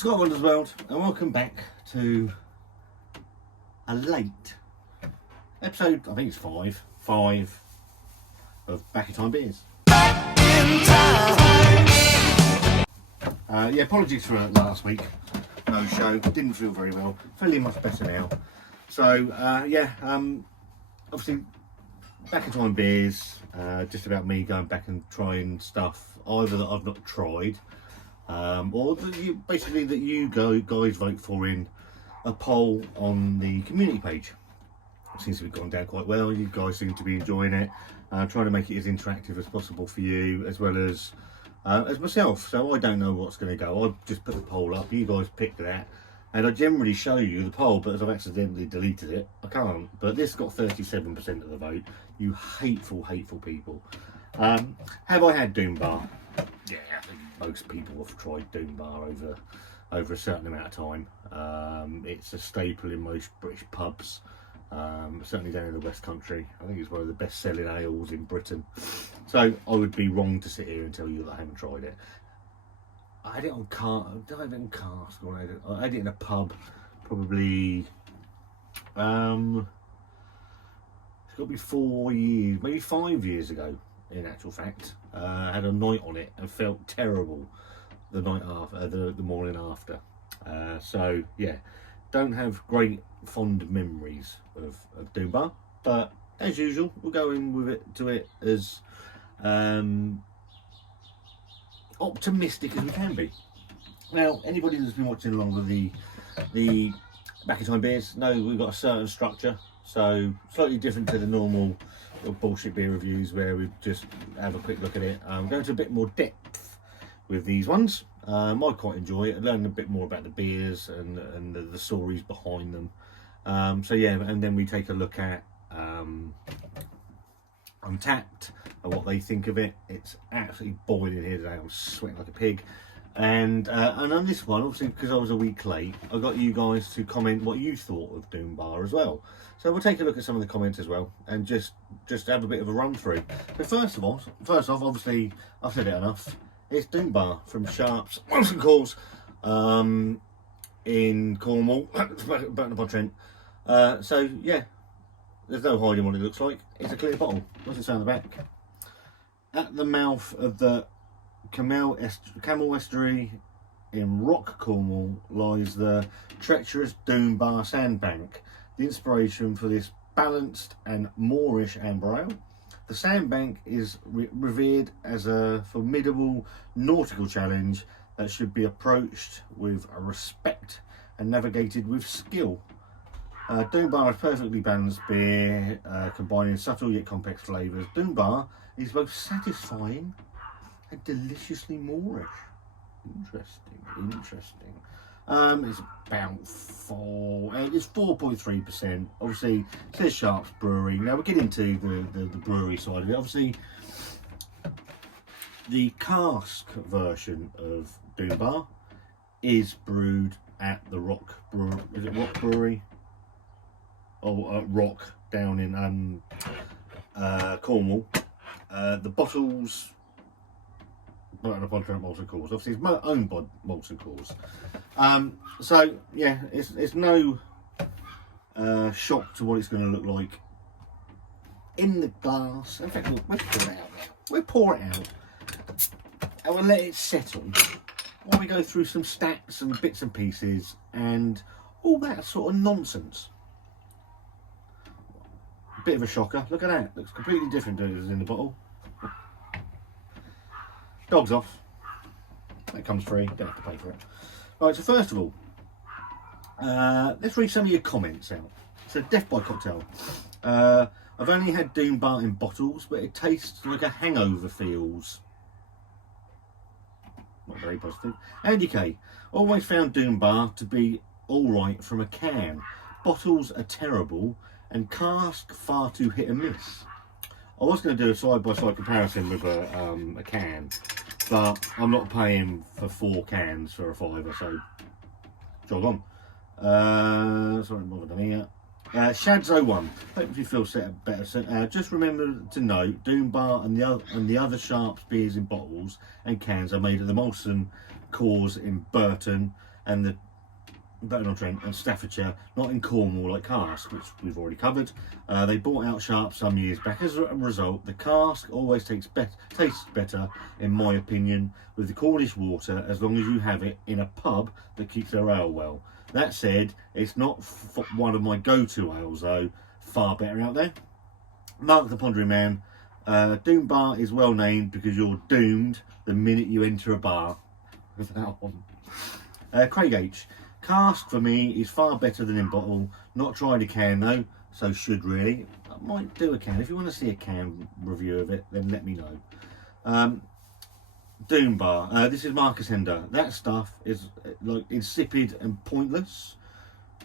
Scotland's World, and welcome back to a late episode. I think it's five of Back in Time Beers. Yeah, apologies for last week. No show. Didn't feel very well. Feeling much better now. So obviously Back in Time Beers. Just about me going back and trying stuff either that I've not tried. Or basically that you guys vote for in a poll on the community page. It seems to be gone down quite well. You guys seem to be enjoying it. Trying to make it as interactive as possible for you, as well as myself. So I don't know what's going to go. I just put the poll up. You guys pick that, and I generally show you the poll, but as I've accidentally deleted it, I can't. But this got 37% of the vote. You hateful people. Have I had Doom Bar? Yeah, I think most people have tried Doom Bar over a certain amount of time. It's a staple in most British pubs, certainly down in the West Country. I think it's one of the best selling ales in Britain. So I would be wrong to sit here and tell you that I haven't tried it. I had it on cask. I had it in a pub, probably. It's got to be 4 years, maybe 5 years ago. In actual fact, I had a night on it and felt terrible the night after, the morning after. So yeah, don't have great fond memories of Doom Bar, but as usual, we'll go in with it as optimistic as we can be. Now, anybody that's been watching along with the Back in Time Beers know we've got a certain structure, so slightly different to the normal bullshit beer reviews where we just have a quick look at it. Go into a bit more depth with these ones. I quite enjoy it. I learn a bit more about the beers and the stories behind them. So yeah, and then we take a look at Untapped and what they think of it. It's absolutely boiling here today. I'm sweating like a pig. And on this one, obviously because I was a week late, I got you guys to comment what you thought of Doom Bar as well. So we'll take a look at some of the comments as well and just have a bit of a run through. But first off, obviously I've said it enough. It's Doom Bar from Sharp's Molson Coors in Cornwall, Burton-upon-Trent. So yeah, there's no hiding what it looks like. It's a clear bottle. What's it say on the back? At the mouth of the Camel Estuary in Rock, Cornwall, lies the treacherous Doom Bar sandbank, the inspiration for this balanced and Moorish amber ale. The sandbank is revered as a formidable nautical challenge that should be approached with respect and navigated with skill. Doom Bar is perfectly balanced beer, combining subtle yet complex flavours. Doom Bar is both satisfying and deliciously Moorish. Interesting. It's about it's 4.3%. Obviously, it says Sharp's Brewery. Now we'll get into the brewery side of it. Obviously, the cask version of Doom Bar is brewed at the Rock Brewery. Is it Rock Brewery? Oh, Rock down in Cornwall. The bottles. Burton-upon-Trent Molson Coors. Obviously, it's owned by Molson Coors. So yeah, it's no shock to what it's going to look like in the glass. In fact, we'll pour it out now. We'll pour it out and we'll let it settle while we go through some stats and bits and pieces and all that sort of nonsense. A bit of a shocker. Look at that. Looks completely different to it as in the bottle. Dogs off. That comes free. Don't have to pay for it. Right, so first of all, let's read some of your comments out. So, Death by Cocktail. I've only had Doom Bar in bottles, but it tastes like a hangover feels. Not very positive. Andy K. Always found Doom Bar to be alright from a can. Bottles are terrible and cask far too hit and miss. I was going to do a side-by-side comparison with a can, but I'm not paying for 4 cans for a £5, so jog on. Sorry, I'm bothered here. Shads01, hope you feel better. Just remember to note, Doom Bar and the other Sharp's beers in bottles and cans are made at the Molson Coors in Burton and the Burton-on-Trent and Staffordshire, not in Cornwall like cask, which we've already covered. They bought out Sharp some years back. As a result, the cask always tastes better, in my opinion, with the Cornish water, as long as you have it in a pub that keeps their ale well. That said, it's not one of my go-to ales though. Far better out there. Mark the Pondering Man. Doom Bar is well named because you're doomed the minute you enter a bar. With that one. Craig H. Cask for me is far better than in bottle. Not tried a can though, so should really. I might do a can. If you want to see a can review of it, then let me know. Doom Bar. This is Marcus Hender. That stuff is like insipid and pointless.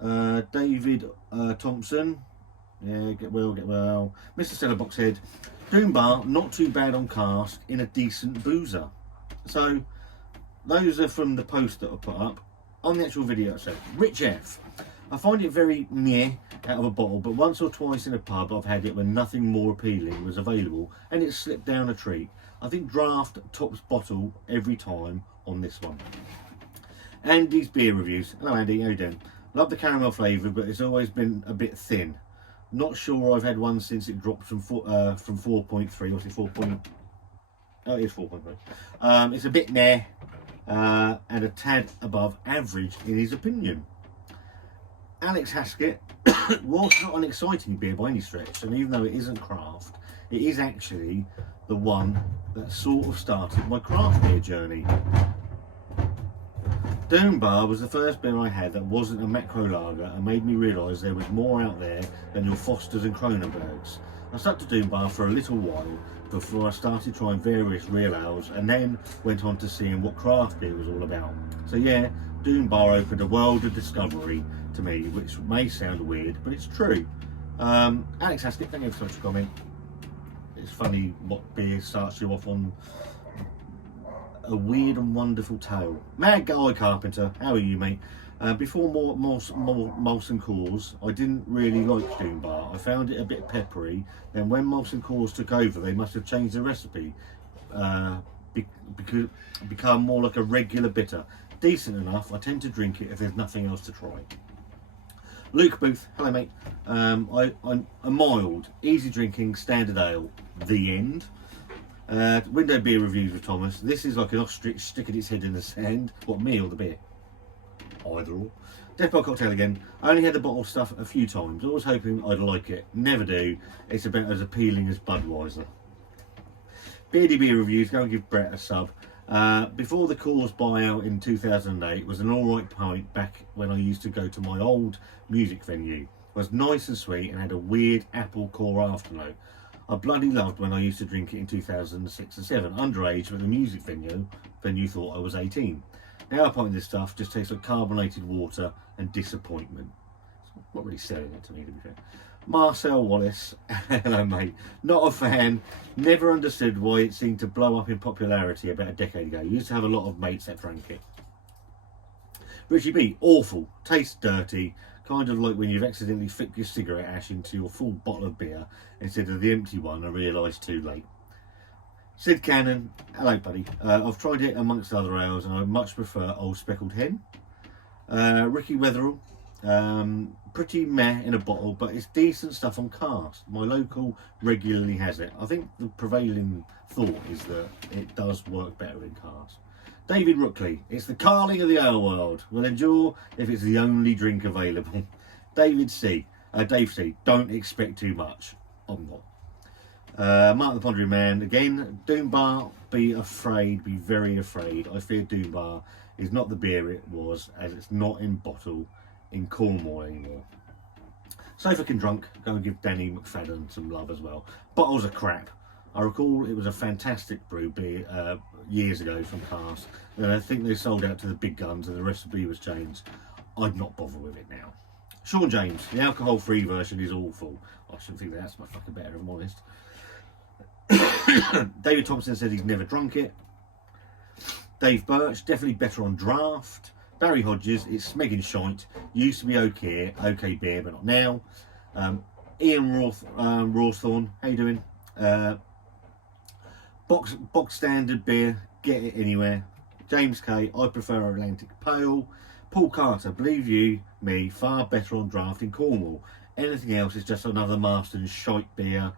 David Thompson. Yeah, get well. Mr. Stella Boxhead. Doom Bar, not too bad on cask, in a decent boozer. So, those are from the post that I put up. On the actual video itself, Rich F. I find it very meh out of a bottle, but once or twice in a pub I've had it when nothing more appealing was available and it slipped down a treat. I think draft tops bottle every time on this one. Andy's beer reviews. Hello Andy, how you doing? Love the caramel flavour, but it's always been a bit thin. Not sure I've had one since it dropped from 4.3. What's it, 4. Oh, it is 4.3. It's a bit meh. And a tad above average in his opinion. Alex Haskett was not an exciting beer by any stretch, and even though it isn't craft, it is actually the one that sort of started my craft beer journey. Doom Bar was the first beer I had that wasn't a macro lager and made me realise there was more out there than your Fosters and Kronenbergs. I stuck to Doom Bar for a little while before I started trying various real ales and then went on to seeing what craft beer was all about. So yeah, Doom Bar opened a world of discovery to me, which may sound weird, but it's true. Alex Haskett, thank you for such a comment. It's funny what beer starts you off on a weird and wonderful tale. Mad Guy Carpenter, how are you, mate? Before Molson Coors, I didn't really like Doom Bar. I found it a bit peppery. Then when Molson Coors took over, they must have changed the recipe. Become more like a regular bitter. Decent enough. I tend to drink it if there's nothing else to try. Luke Booth, hello mate. I'm a mild, easy drinking standard ale. The end. Window beer reviews with Thomas. This is like an ostrich sticking its head in the sand. What, me or the beer? Either or. Death by Cocktail again. I only had the bottle stuff a few times. Always hoping I'd like it. Never do. It's about as appealing as Budweiser. Beardy beer reviews. Go and give Brett a sub. Before the Coors buyout in 2008 was an alright pint back when I used to go to my old music venue. It was nice and sweet and had a weird apple core afternote. I bloody loved when I used to drink it in 2006 and 7, underage, but the music venue thought I was 18. Now I find this stuff just tastes like carbonated water and disappointment. It's not really selling it to me, to be fair. Marcel Wallace, hello mate. Not a fan. Never understood why it seemed to blow up in popularity about a decade ago. Used to have a lot of mates that drank it. Richie B, awful. Tastes dirty. Kind of like when you've accidentally flicked your cigarette ash into your full bottle of beer instead of the empty one and realised too late. Sid Cannon, hello buddy. I've tried it amongst other ales and I much prefer Old Speckled Hen. Ricky Wetherall, pretty meh in a bottle, but it's decent stuff on cask. My local regularly has it. I think the prevailing thought is that it does work better in cask. David Rookley, it's the Carling of the ale world. Will endure if it's the only drink available. Dave C, don't expect too much. I'm not. Mark the Pondering Man, again, Doom Bar, be very afraid. I fear Doom Bar is not the beer it was, as it's not in bottle in Cornwall anymore. Sofa Drunk, go and give Danny McFadden some love as well. Bottles are crap. I recall it was a fantastic brew beer years ago from cask, and I think they sold out to the big guns and the recipe was changed. I'd not bother with it now. Sean James, the alcohol-free version is awful. I shouldn't think that's much fucking better, if I'm honest. David Thompson said he's never drunk it. Dave Birch, definitely better on draft. Barry Hodges, it's smegging shite. Used to be okay beer, but not now. Ian Rawthorne, how you doing? Box standard beer, get it anywhere. James K, I prefer Atlantic Pale. Paul Carter, believe you me, far better on draft in Cornwall. Anything else is just another Marston's shite beer.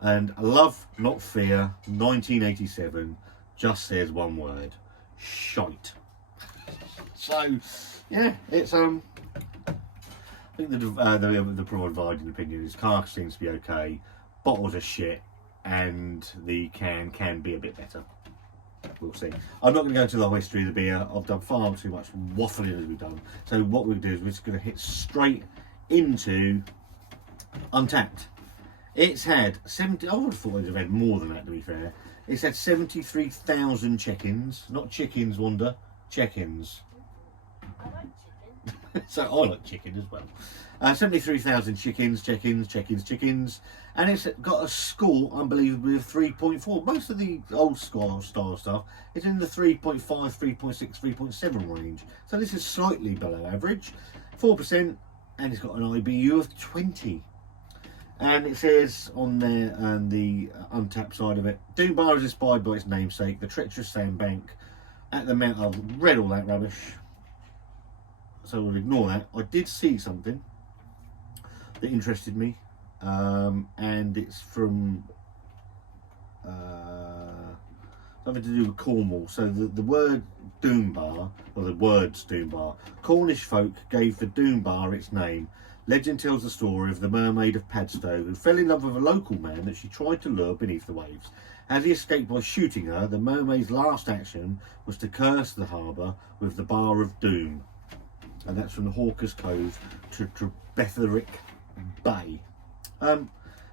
And love, not fear, 1987, just says one word, shite. So, yeah, it's I think the providing opinion is cask seems to be okay, bottles are shit, and the can be a bit better. We'll see. I'm not going to go into the whole history of the beer. I've done far too much waffling as we've done. So what we'll do is we're just going to hit straight into Untapped. It's had 70. I would have thought it would have had more than that, to be fair. It's had 73,000 check-ins, not chickens, Wanda. Check-ins. I like chicken. So I like chicken as well. 73,000 chickens, and it's got a score, unbelievably, of 3.4. Most of the old style stuff is in the 3.5, 3.6, 3.7 range. So this is slightly below average, 4%, and it's got an IBU of 20. And it says on there, and the Untapped side of it, Doom Bar is inspired by its namesake, the treacherous sandbank at the mount. I've read all that rubbish, so we'll ignore that. I did see something that interested me, and it's from something to do with Cornwall. So the word Doom Bar, or the words Doom Bar, Cornish folk gave the Doom Bar its name. Legend tells the story of the mermaid of Padstow who fell in love with a local man that she tried to lure beneath the waves. As he escaped by shooting her, the mermaid's last action was to curse the harbour with the Bar of Doom. And that's from the Hawker's Cove to Betherick Bay. So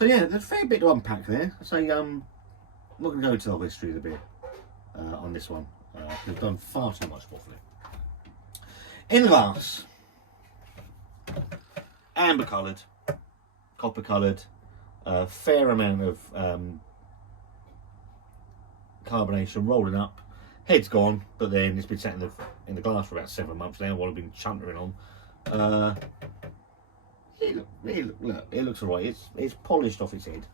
yeah, there's a fair bit to unpack there. So I'm not going to go into the history of the beer on this one. We've done far too much waffling. In the glass, amber coloured, copper coloured, a fair amount of carbonation rolling up. Head's gone, but then it's been sat in the glass for about 7 months now while I've been chuntering on. It looks alright. It's polished off its head,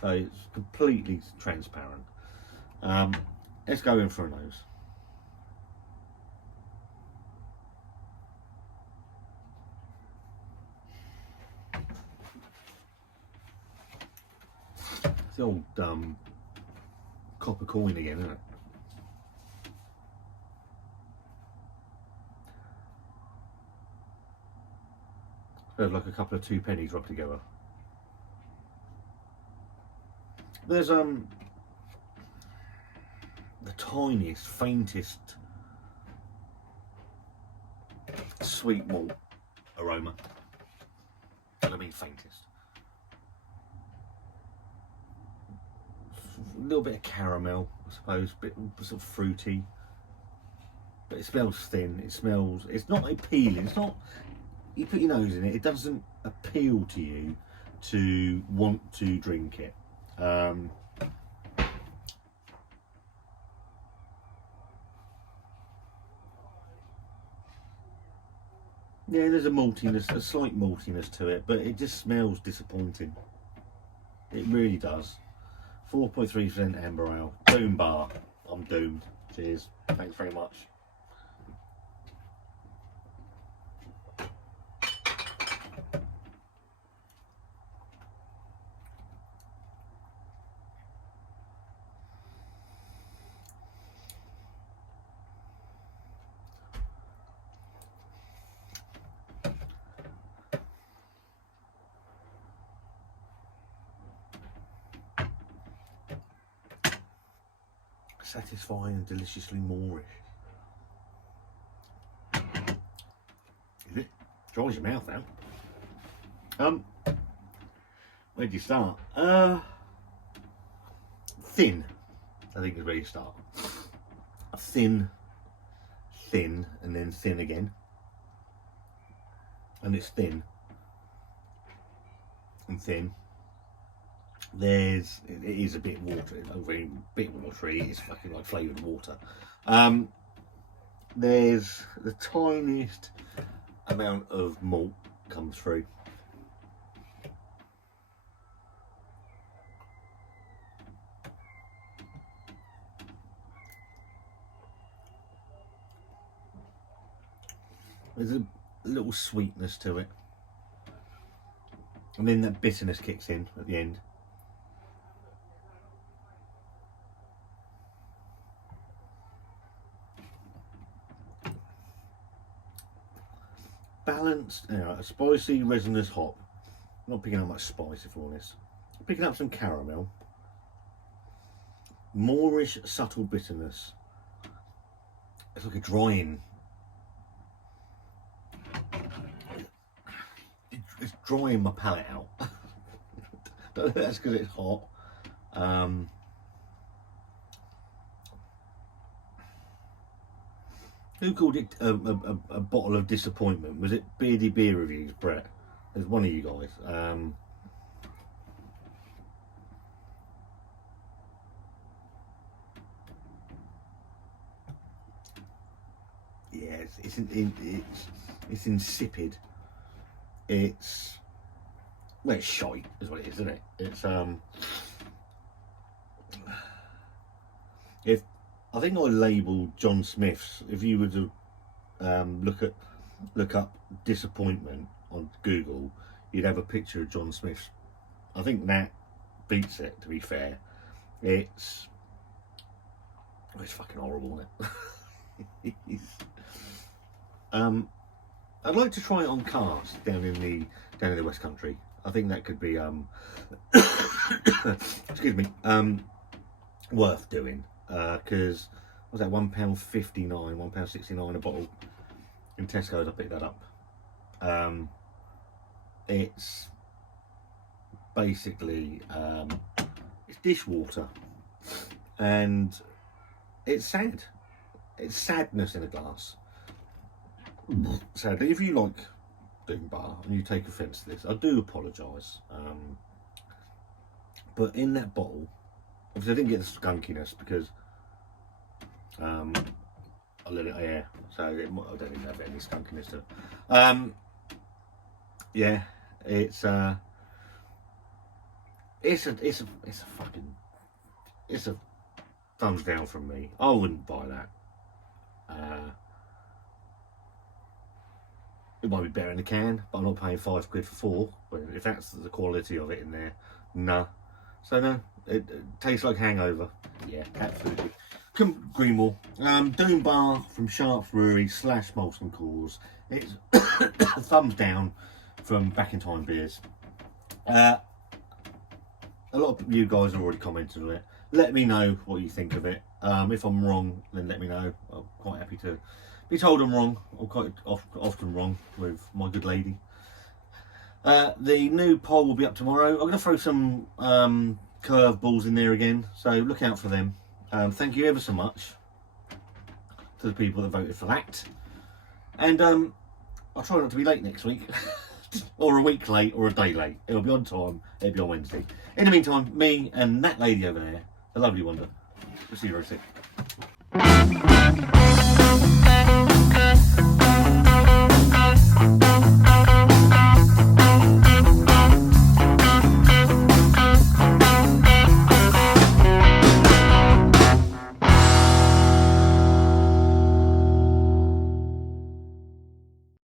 so it's completely transparent. Let's go in for a nose. It's the old copper coin again, isn't it? Smells like a couple of 2 pennies rubbed together. There's the tiniest, faintest sweet malt aroma. And I mean faintest. A little bit of caramel, I suppose, a bit sort of fruity. But it smells thin. It's not appealing. It's not. You put your nose in it, it doesn't appeal to you to want to drink it. Yeah, there's a maltiness, a slight maltiness to it, but it just smells disappointing. It really does. 4.3% amber ale. Doom Bar. I'm doomed. Cheers. Thanks very much. Satisfying and deliciously moorish. Is it? Dries your mouth out. Where do you start? Thin, I think is where you start. Thin, and then thin again. And it's thin and thin. It is a bit watery, a very bit watery. It's fucking like flavoured water. There's the tiniest amount of malt comes through. There's a little sweetness to it. And then that bitterness kicks in at the end. Balanced, a spicy, resinous hop. I'm not picking up much spice, if I'm honest. I'm picking up some caramel. Moorish, subtle bitterness. It's like a drying. It's drying my palate out. Don't know if that's because it's hot. Who called it a bottle of disappointment? Was it Beardy Beer Reviews, Brett? There's one of you guys. Yeah, it's insipid. It's well, it's shite, is what it is, isn't it? It's if I think I labelled John Smith's. If you were to look up disappointment on Google, you'd have a picture of John Smith's. I think that beats it. To be fair, it's fucking horrible, isn't it? I'd like to try it on cars down in the West Country. I think that could be excuse me, worth doing. Because was that £1.59, £1.69 a bottle in Tesco's? I picked that up. It's basically it's dishwater, and it's sad. It's sadness in a glass. Sadly, if you like Doom Bar and you take offence to this, I do apologise. But in that bottle, obviously I didn't get the skunkiness because I let it air, so I don't even have any skunkiness to it. Yeah, it's a thumbs down from me. I wouldn't buy that. It might be better in a can, but I'm not paying £5 for 4. But if that's the quality of it in there, nah. So no, it tastes like hangover. Yeah, absolutely. Greenwall. Doom Bar from Sharps Brewery / Molson Coors. It's thumbs down from Back in Time beers. A lot of you guys have already commented on it. Let me know what you think of it. If I'm wrong, then let me know. I'm quite happy to be told I'm wrong. I'm quite often wrong with my good lady. The new poll will be up tomorrow. I'm going to throw some curveballs in there again, so look out for them. Thank you ever so much to the people that voted for that. And I'll try not to be late next week. Or a week late, or a day late. It'll be on time. It'll be on Wednesday. In the meantime, me and that lady over there, the lovely Wanda, we'll see you very soon.